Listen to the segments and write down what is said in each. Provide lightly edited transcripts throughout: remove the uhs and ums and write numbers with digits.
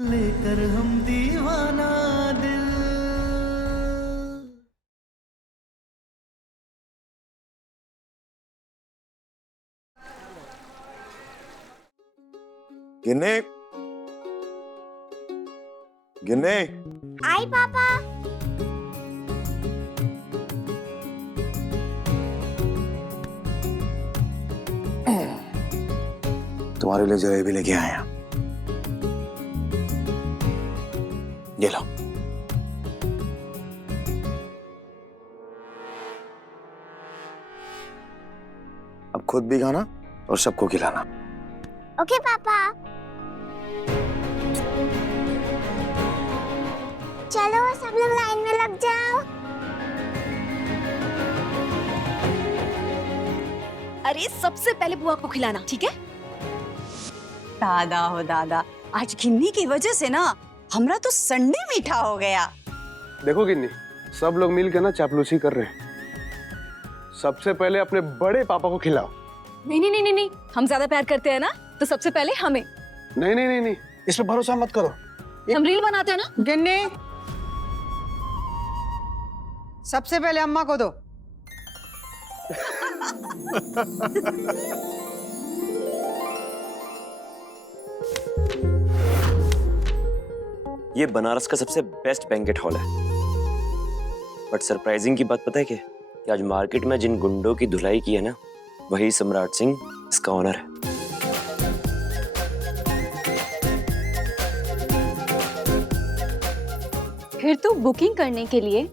लेकर हम दीवाना दिल। गिन्ने, गिन्ने। आई पापा। तुम्हारे लिए जलेबी लेके आए हैं। ये लो। अब खुद भी खाना और सबको खिलाना। ओके पापा। चलो सब लोग लाइन में लग जाओ। अरे सबसे पहले बुआ को खिलाना, ठीक है? दादा हो दादा, आज गिन्नी की वजह से ना हमरा तो संडे मीठा हो गया। देखो गिन्नी, सब लोग मिल के ना चापलूसी कर रहे हैं। सबसे पहले अपने बड़े पापा को खिलाओ। नहीं नहीं नहीं नहीं, हम ज्यादा प्यार करते हैं ना, तो सबसे पहले हमें। नहीं नहीं नहीं नहीं, इस पे भरोसा मत करो। हम रील बनाते हैं ना। गिन्नी, सबसे पहले अम्मा को दो। ये बनारस का सबसे बेस्ट बैंकेट हॉल है। बट सरप्राइजिंग की बात पता है क्या? कि आज मार्केट में जिन गुंडों की धुलाई की है ना, वही सम्राट सिंह इसका ऑनर है। फिर तो बुकिंग करने के लिए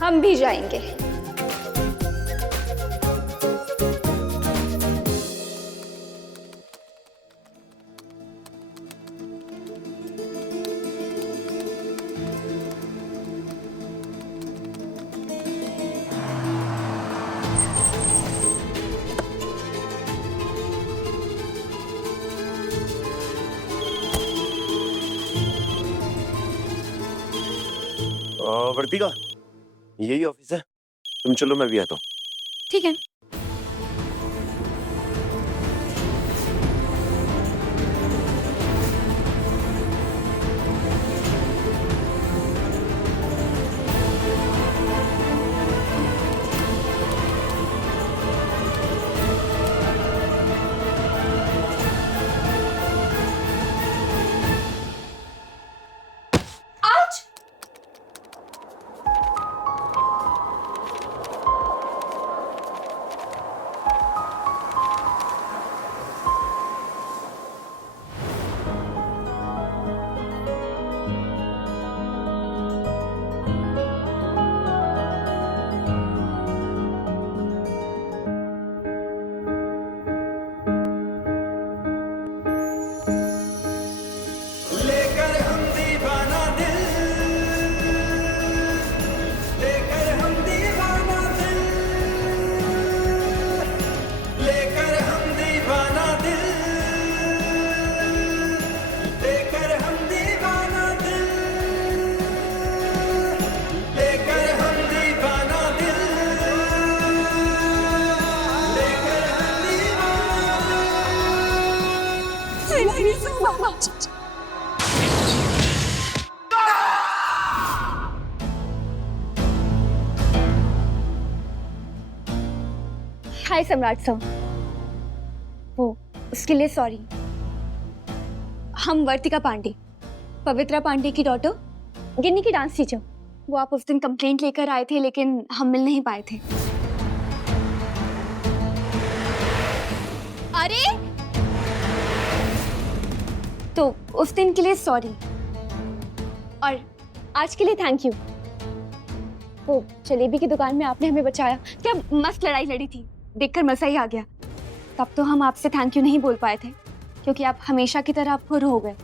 हम भी जाएंगे। वर्तिका, यही ऑफिस है। तुम चलो, मैं भी आता हूँ। ठीक है। लेकर हम दीवाना दिल, लेकर हम दीवाना दिल, लेकर हम दीवाना दिल, लेकर हम दीवाना दिल, लेकर हम दीवाना दिल, लेकर हम दीवाना। हाय सम्राट सर। वो उसके लिए सॉरी। हम वर्तिका पांडे, पवित्रा पांडे की डॉटर, गिन्नी की डांस टीचर। वो आप उस दिन कंप्लेंट लेकर आए थे, लेकिन हम मिल नहीं पाए थे। अरे तो उस दिन के लिए सॉरी, और आज के लिए थैंक यू। वो जलेबी की दुकान में आपने हमें बचाया, क्या मस्त लड़ाई लड़ी थी, देखकर मजा ही आ गया। तब तो हम आपसे थैंक यू नहीं बोल पाए थे, क्योंकि आप हमेशा की तरह खुद हो गए।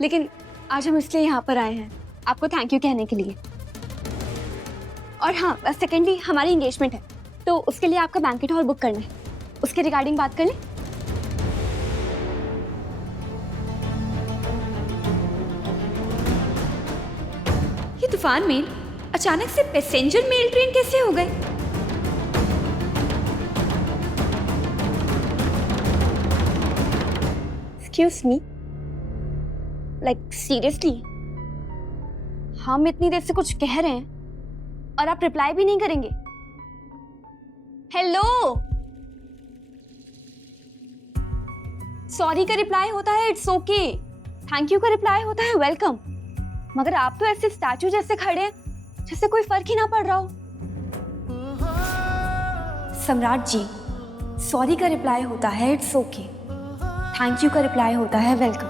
लेकिन आज हम इसलिए यहाँ पर आए हैं, आपको थैंक यू कहने के लिए। और हाँ, सेकेंडली हमारी एंगेजमेंट है, तो उसके लिए आपका बैंकेट हॉल बुक करना है। उसके रिगार्डिंग बात कर लें। ये तूफान में अचानक से पैसेंजर मेल ट्रेन कैसे हो गए? एक्सक्यूज मी, लाइक सीरियसली हम इतनी देर से कुछ कह रहे हैं और आप रिप्लाई भी नहीं करेंगे? हेलो, सॉरी का रिप्लाई होता है इट्स ओके, थैंक यू का रिप्लाई होता है वेलकम, मगर आप तो ऐसे स्टैचू जैसे खड़े हैं जैसे कोई फर्क ही ना पड़ रहा हो। सम्राट जी, सॉरी का रिप्लाई होता है इट्स ओके, थैंक यू का रिप्लाई होता है वेलकम।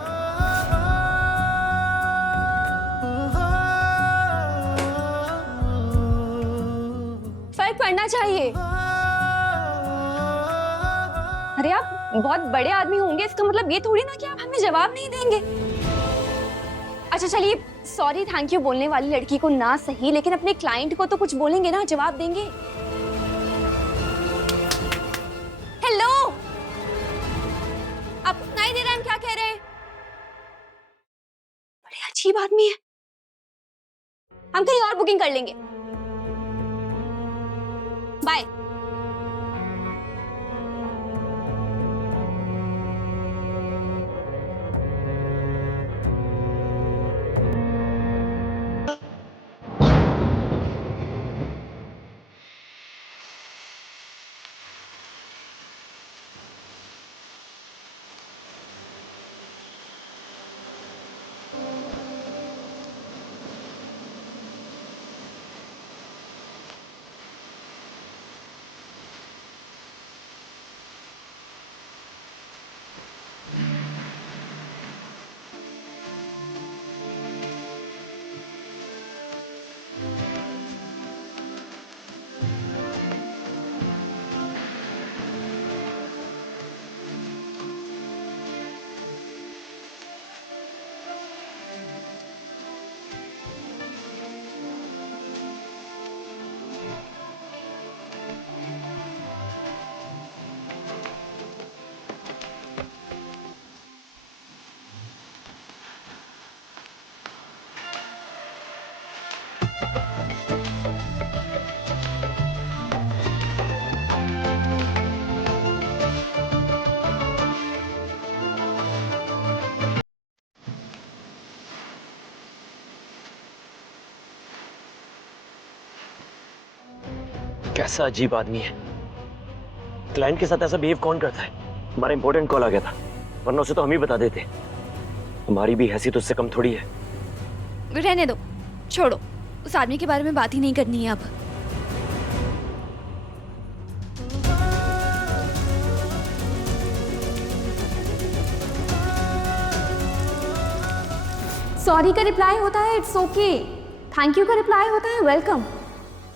फर्क पड़ना चाहिए। अरे आप बहुत बड़े आदमी होंगे, इसका मतलब ये थोड़ी ना कि आप हमें जवाब नहीं देंगे। अच्छा चलिए, सॉरी थैंक यू बोलने वाली लड़की को ना सही, लेकिन अपने क्लाइंट को तो कुछ बोलेंगे ना, जवाब देंगे। हेलो, आपको सुनाई दे रहा है हम क्या कह रहे हैं? बड़े अजीब आदमी है। हम कहीं और बुकिंग कर लेंगे, बाय। कैसा अजीब आदमी है, क्लाइंट के साथ ऐसा बिहेव कौन करता है? हमारा इंपॉर्टेंट कॉल आ गया था, वरना उसे तो हम ही बता देते। हमारी भी हैसियत उससे कम थोड़ी है। रहने दो, छोड़ो, उस आदमी के बारे में बात ही नहीं करनी है अब। सॉरी का रिप्लाई होता है इट्स ओके, थैंक यू का रिप्लाई होता है वेलकम,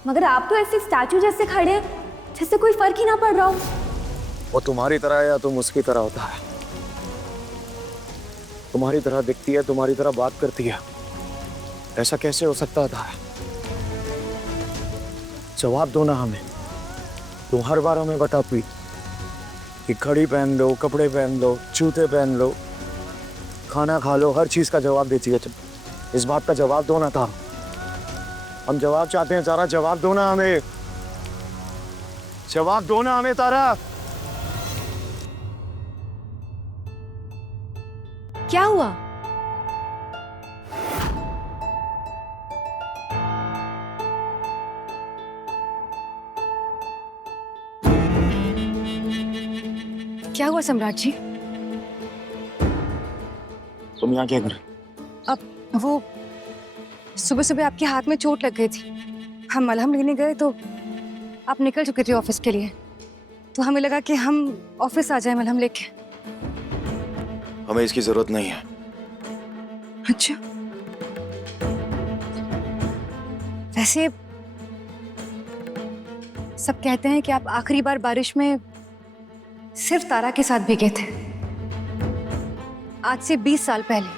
मगर आप तो ऐसे स्टैचू जैसे खड़े हैं जैसे कोई फर्क ही ना पड़ रहा हो। वो तुम्हारी तरह है या तुम उसकी तरह होता है? तुम्हारी तरह दिखती है, तुम्हारी तरह बात करती है, ऐसा कैसे हो सकता था? जवाब दो ना हमें। तुम हर बार हमें बताती कि घड़ी पहन लो, कपड़े पहन लो, जूते पहन लो, खाना खा लो, हर चीज का जवाब देती है। इस बात का जवाब दो ना था। हम जवाब चाहते हैं तारा, जवाब दो ना हमें, जवाब दो ना हमें तारा। क्या हुआ? क्या हुआ सम्राट जी? तुम यहाँ क्या कर रहे? अब वो सुबह सुबह आपके हाथ में चोट लग गई थी, हम मलहम लेने गए तो आप निकल चुके थे ऑफिस के लिए, तो हमें लगा कि हम ऑफिस आ जाए मलहम लेके। हमें इसकी जरूरत नहीं है। अच्छा, वैसे सब कहते हैं कि आप आखिरी बार बारिश में सिर्फ तारा के साथ भीगे थे, आज से 20 साल पहले।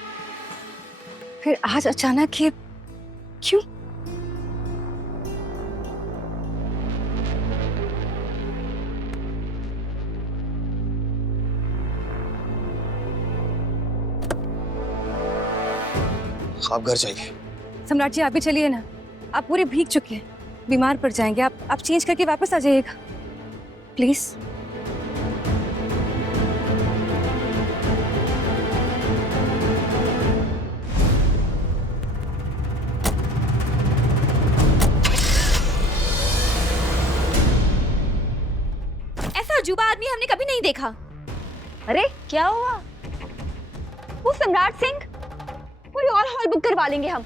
फिर आज अचानक ये क्यों? आप घर जाइए। सम्राट जी आप भी चलिए ना, आप पूरे भीग चुके हैं, बीमार पड़ जाएंगे। आप चेंज करके वापस आ जाइएगा प्लीज। नहीं देखा। अरे क्या हुआ? वो सम्राट सिंह, कोई और हॉल बुक करवा लेंगे हम।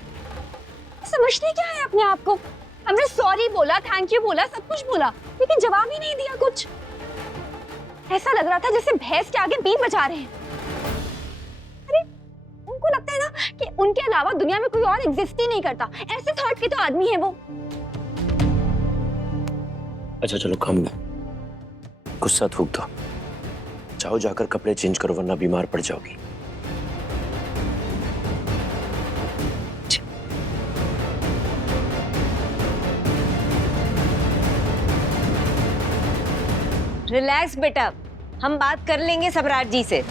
समझते क्या है अपने आप को? हमने सॉरी बोला, थैंक यू बोला, सब कुछ बोला, लेकिन जवाब ही नहीं दिया कुछ। ऐसा लग रहा था जैसे भैंस के आगे बीन बजा रहे हैं। अरे उनको लगता है ना कि उनके अलावा दुनिया में कोई और एग्जिस्ट ही नहीं करता। ऐसे थॉट के तो आदमी है वो। अच्छा चलो काम लो, गुस्सा थूक दो, जाओ जाकर कपड़े चेंज करो वरना बीमार पड़ जाओगी। रिलैक्स बेटा, हम बात कर लेंगे सम्राट जी से।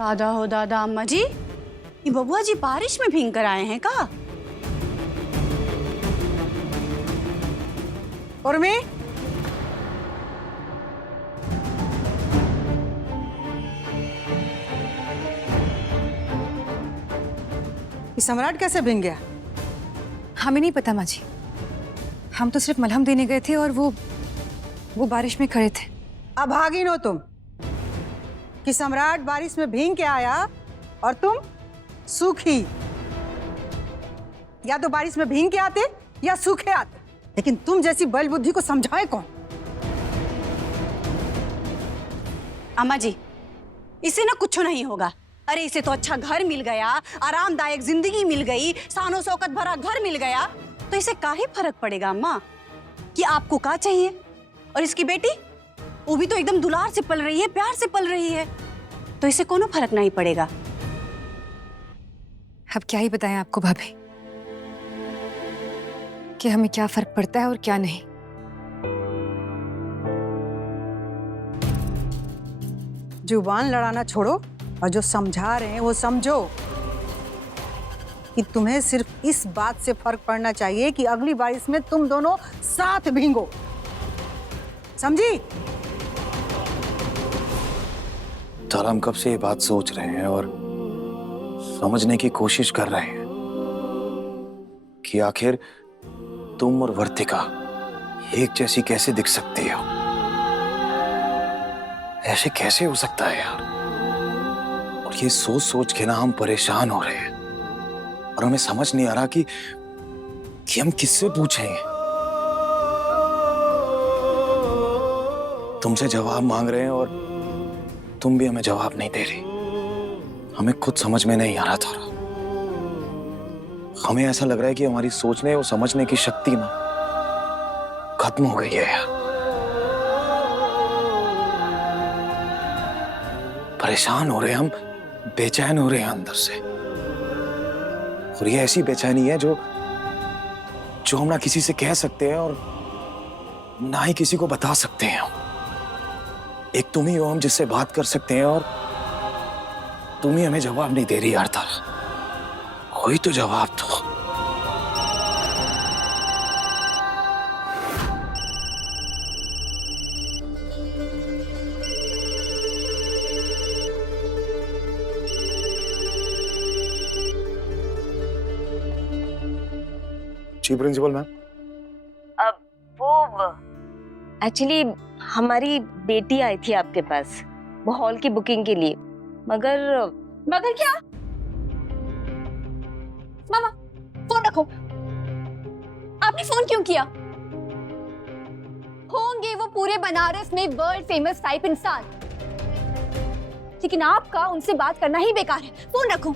दादा हो दादा, अम्मा जी, ये बबुआ जी बारिश में भीग कर आए हैं का? और मैं ये सम्राट कैसे भीग गया? हमें नहीं पता माँ जी, हम तो सिर्फ मलहम देने गए थे और वो बारिश में खड़े थे। अब भागी नो तुम कि सम्राट बारिश में भीग के आया और तुम सूखी। या तो बारिश में भीग के आते या सूखे आते, लेकिन तुम जैसी बल बुद्धि को समझाए कौन? अम्मा जी, इसे ना कुछ नहीं होगा। अरे इसे तो अच्छा घर मिल गया, आरामदायक जिंदगी मिल गई, शानो शौकत भरा घर मिल गया, तो इसे काहे फर्क पड़ेगा अम्मा कि आपको क्या चाहिए? और इसकी बेटी, वो भी तो एकदम दुलार से पल रही है, प्यार से पल रही है, तो इसे कोनो फर्क नहीं पड़ेगा। अब क्या ही बताएं आपको भाभी कि हमें क्या फर्क पड़ता है और क्या नहीं। जुबान लड़ाना छोड़ो और जो समझा रहे हैं वो समझो कि तुम्हें सिर्फ इस बात से फर्क पड़ना चाहिए कि अगली बारिश में तुम दोनों साथ भीगो। समझी? तारा, हम कब से ये बात सोच रहे हैं और समझने की कोशिश कर रहे हैं कि आखिर तुम और वर्तिका एक जैसी कैसे दिख सकती हो। ऐसे कैसे हो सकता है यार? और ये सोच सोच के ना हम परेशान हो रहे हैं और हमें समझ नहीं आ रहा कि हम किससे पूछें। तुमसे जवाब मांग रहे हैं और तुम भी हमें जवाब नहीं दे रही। हमें खुद समझ में नहीं आ रहा था। हमें ऐसा लग रहा है कि हमारी सोचने और समझने की शक्ति ना खत्म हो गई है यार। परेशान हो रहे हैं हम, बेचैन हो रहे हैं अंदर से। और ये ऐसी बेचैनी है जो हम ना किसी से कह सकते हैं और ना ही किसी को बता सकते हैं। एक तुम ही हो हम जिससे बात कर सकते हैं और तुम ही हमें जवाब नहीं दे रही यार। तारा, कोई तो जवाब दो। जी प्रिंसिपल मैम। अब वो एक्चुअली हमारी बेटी आई थी आपके पास वो हॉल की बुकिंग के लिए, मगर क्या? मामा फोन रखो। आपने फोन क्यों किया? होंगे वो पूरे बनारस में वर्ल्ड फेमस टाइप इंसान, लेकिन आपका उनसे बात करना ही बेकार है। फोन रखो।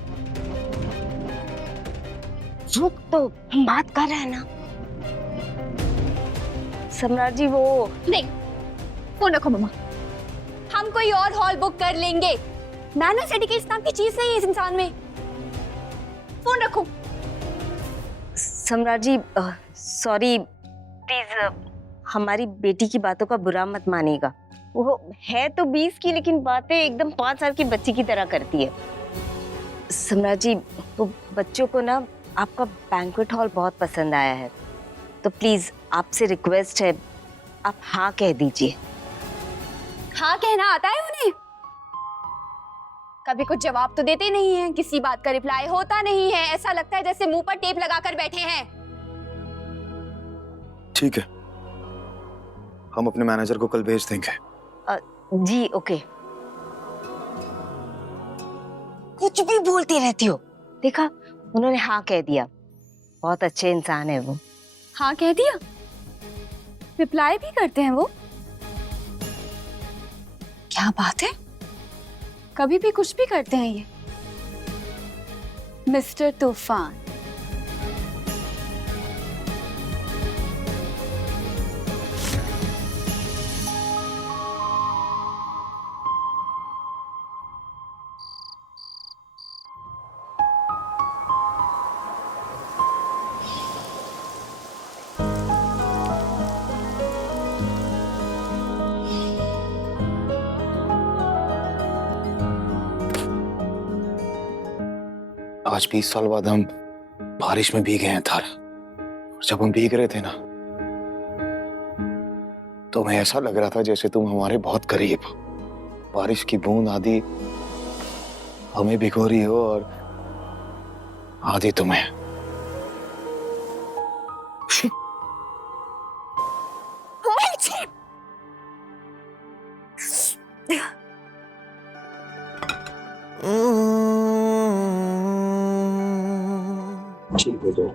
रुक तो, हम बात कर रहे हैं ना। सम्राट जी वो नहीं, फोन रखो मामा। हम कोई और हॉल बुक कर लेंगे। मैनर्स एटिकेट्स नाम की चीज नहीं है इस इंसान में। फोन रखो। सम्राट जी सॉरी, प्लीज हमारी बेटी की बातों का बुरा मत मानिएगा। वो है तो 20 की, लेकिन बातें एकदम 5 साल की बच्ची की तरह करती है। सम्राट जी, वो बच्चों को ना आपका बैंक्वेट हॉल बहुत पसंद आया है, तो प्लीज आपसे रिक्वेस्ट है आप हाँ कह दीजिए। हाँ कहना आता है उन्हें? कभी कुछ जवाब तो देते नहीं है, किसी बात का रिप्लाई होता नहीं है, ऐसा लगता है जैसे मुंह पर टेप लगाकर बैठे हैं। ठीक है, हम अपने मैनेजर को कल भेज देंगे। जी ओके। कुछ भी बोलती रहती हो। देखा, उन्होंने हाँ कह दिया। बहुत अच्छे इंसान है वो। हाँ कह दिया? रिप्लाई भी करते हैं वो? क्या बात है, कभी भी कुछ भी करते हैं ये मिस्टर तूफान। आज 20 साल बाद हम बारिश में भीगे हैं तारा। और जब हम भीग रहे थे ना, तो हमें ऐसा लग रहा था जैसे तुम हमारे बहुत करीब हो। बारिश की बूंद आधी हमें भिगो रही हो और आधी तुम्हें। ठीक हो जाओ।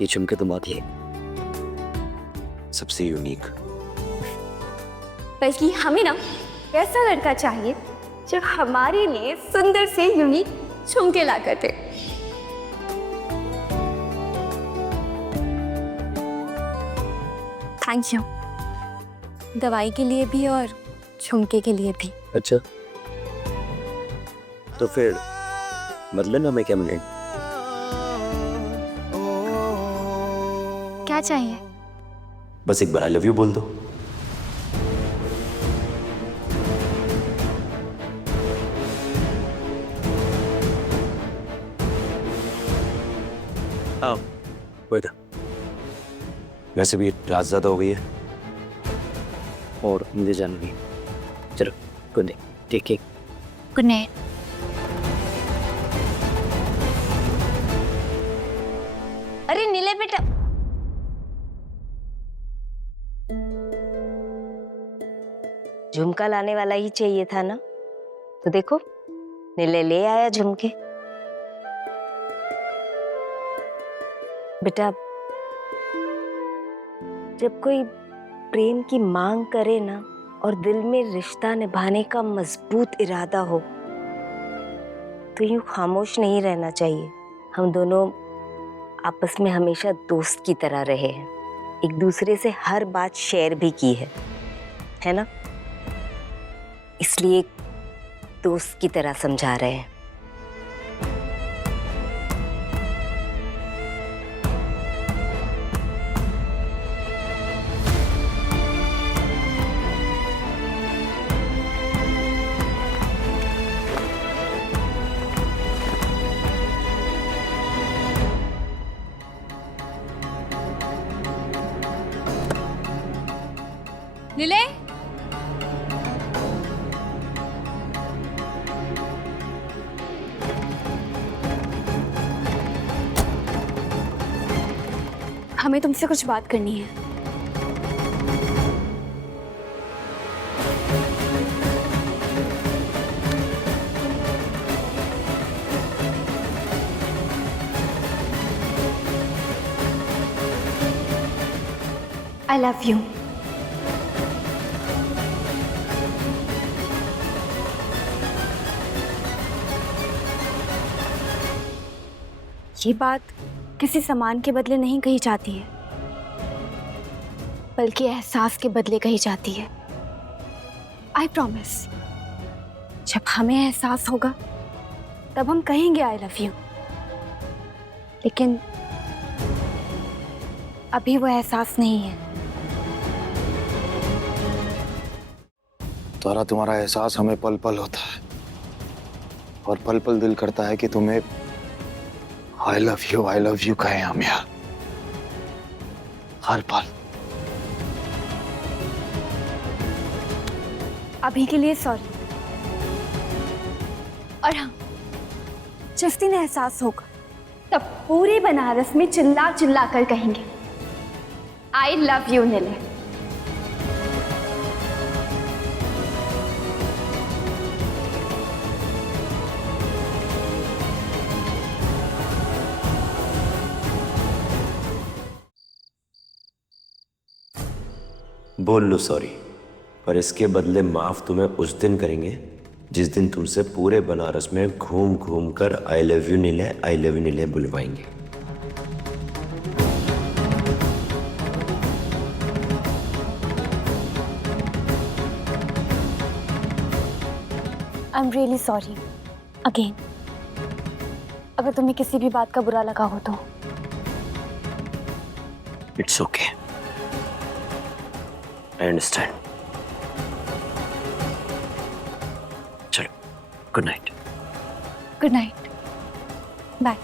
ये झुमके तुम आती है सबसे यूनिक। बल्कि हमें ना ऐसा लड़का चाहिए जो हमारे लिए सुंदर से यूनिक झुमके ला कर दे। थैंक यू, दवाई के लिए भी और झुमके के लिए भी। अच्छा, तो फिर मतलब हमें क्या मिले? क्या चाहिए? बस एक बार आई लव यू बोल दो। आओ बैठो। वैसे भी रात ज्यादा हो गई है और मुझे जाना भी। चलो good night, take care. Good night. अरे नीले बेटा, झुमका लाने वाला ही चाहिए था ना, तो देखो नीले ले आया झुमके। बेटा, जब कोई प्रेम की मांग करे ना और दिल में रिश्ता निभाने का मजबूत इरादा हो, तो यूं खामोश नहीं रहना चाहिए। हम दोनों आपस में हमेशा दोस्त की तरह रहे हैं, एक दूसरे से हर बात शेयर भी की है ना? इसलिए दोस्त की तरह समझा रहे हैं। नीले, हमें तुमसे कुछ बात करनी है। आई लव यू। ये बात किसी सामान के बदले नहीं कही जाती है, बल्कि एहसास के बदले कही जाती है। आई प्रॉमिस जब हमें एहसास होगा तब हम कहेंगे आई लव यू, लेकिन अभी वो एहसास नहीं है। तारा, तुम्हारा एहसास हमें पल पल होता है और पल पल दिल करता है कि तुम्हें आई लव यू कहें हम यार, हर पल। अभी के लिए सॉरी। और हाँ, जिस दिन एहसास होगा तब पूरे बनारस में चिल्ला चिल्ला कर कहेंगे आई लव यू नीले। बोल लो सॉरी, पर इसके बदले माफ तुम्हें उस दिन करेंगे जिस दिन तुमसे पूरे बनारस में घूम घूम कर आई लव यू नीले बुलवाएंगे। I am really sorry again, अगर तुम्हें किसी भी बात का बुरा लगा हो तो। It's okay, I understand. चलो, good night. Good night, bye.